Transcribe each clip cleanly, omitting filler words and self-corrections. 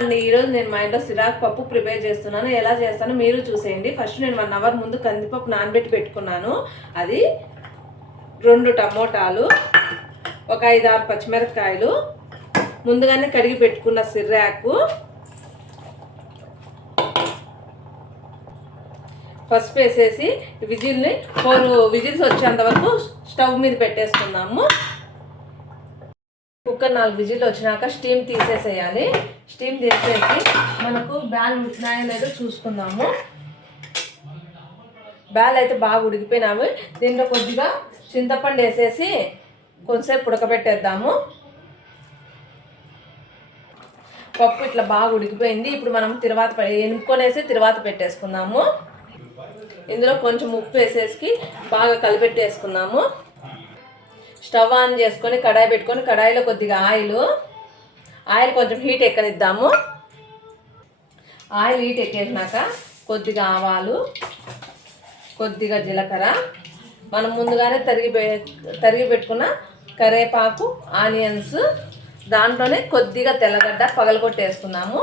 అండి ఈరోజు నేను మా ఇంట్లో సిరాక్ పప్పు ప్రిపేర్ చేస్తున్నాను. ఎలా చేస్తానో మీరు చూసేయండి. ఫస్ట్ నేను 1 అవర్ ముందు కందిపప్పు నానబెట్టి పెట్టుకున్నాను. అది 2 టమోటాలు, ఒక 5-6 పచ్చిమిరపకాయలు, ముందుగానే కడిగి పెట్టుకున్న సిరాకు, పసుపు వేసేసి విజిల్ని 4 విజిల్స్ వచ్చేంత వరకు స్టవ్ మీద పెట్టేసుకుందాము. కుక్కర్ 4 విజిల్ వచ్చినాక స్టీమ్ తీసేసేయాలి. స్టీమ్ తీసేసి మనకు బ్యాల్ ఉడికినాయో లేదో చూసుకుందాము. బ్యాల్ అయితే బాగా ఉడికిపోయినాము. దీంట్లో కొద్దిగా చింతపండు వేసేసి కొంచెంసేపు ఉడకబెట్టేద్దాము. పప్పు ఇట్లా బాగా ఉడికిపోయింది. ఇప్పుడు మనం ఎనుకొనేసి తిరువాత పెట్టేసుకుందాము. ఇందులో కొంచెం ఉప్పు వేసేసి బాగా కలిపెట్టేసుకుందాము. స్టవ్ ఆన్ చేసుకొని కడాయి పెట్టుకొని కడాయిలో కొద్దిగా ఆయిల్ కొంచెం హీట్ ఎక్కనిద్దాము. ఆయిల్ హీట్ ఎక్కేసినాక కొద్దిగా ఆవాలు, కొద్దిగా జీలకర్ర, మనం ముందుగానే తరిగి పెట్టుకున్న కరివేపాకు, ఆనియన్స్, దాంట్లోనే కొద్దిగా తెల్లగడ్డ పగలగొట్టేసుకున్నాము.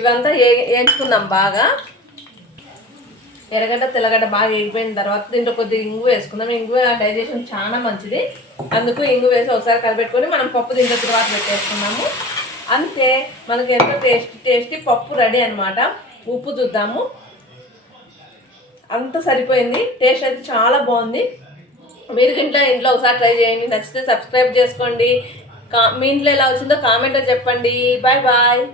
ఇవంతా వేయించుకుందాం బాగా. ఎర్రగడ్డ తెల్లగడ్డ బాగా వేగిపోయిన తర్వాత దీంట్లో కొద్దిగా ఇంగు వేసుకుందాం. ఇంగు డైజెషన్ చాలా మంచిది, అందుకు ఇంగు వేసి ఒకసారి కలిపెట్టుకొని మనం పప్పు దీంట్లో తర్వాత పెట్టేసుకున్నాము. అంతే, మనకి ఎంతో టేస్టీ పప్పు రెడీ అనమాట. ఉప్పు చూద్దాము, అంత సరిపోయింది. టేస్ట్ అయితే చాలా బాగుంది. మీరు ఇంట్లో ఒకసారి ట్రై చేయండి. నచ్చితే సబ్స్క్రైబ్ చేసుకోండి. మీ ఇంట్లో ఎలా వచ్చిందో కామెంట్లో చెప్పండి. Bye bye.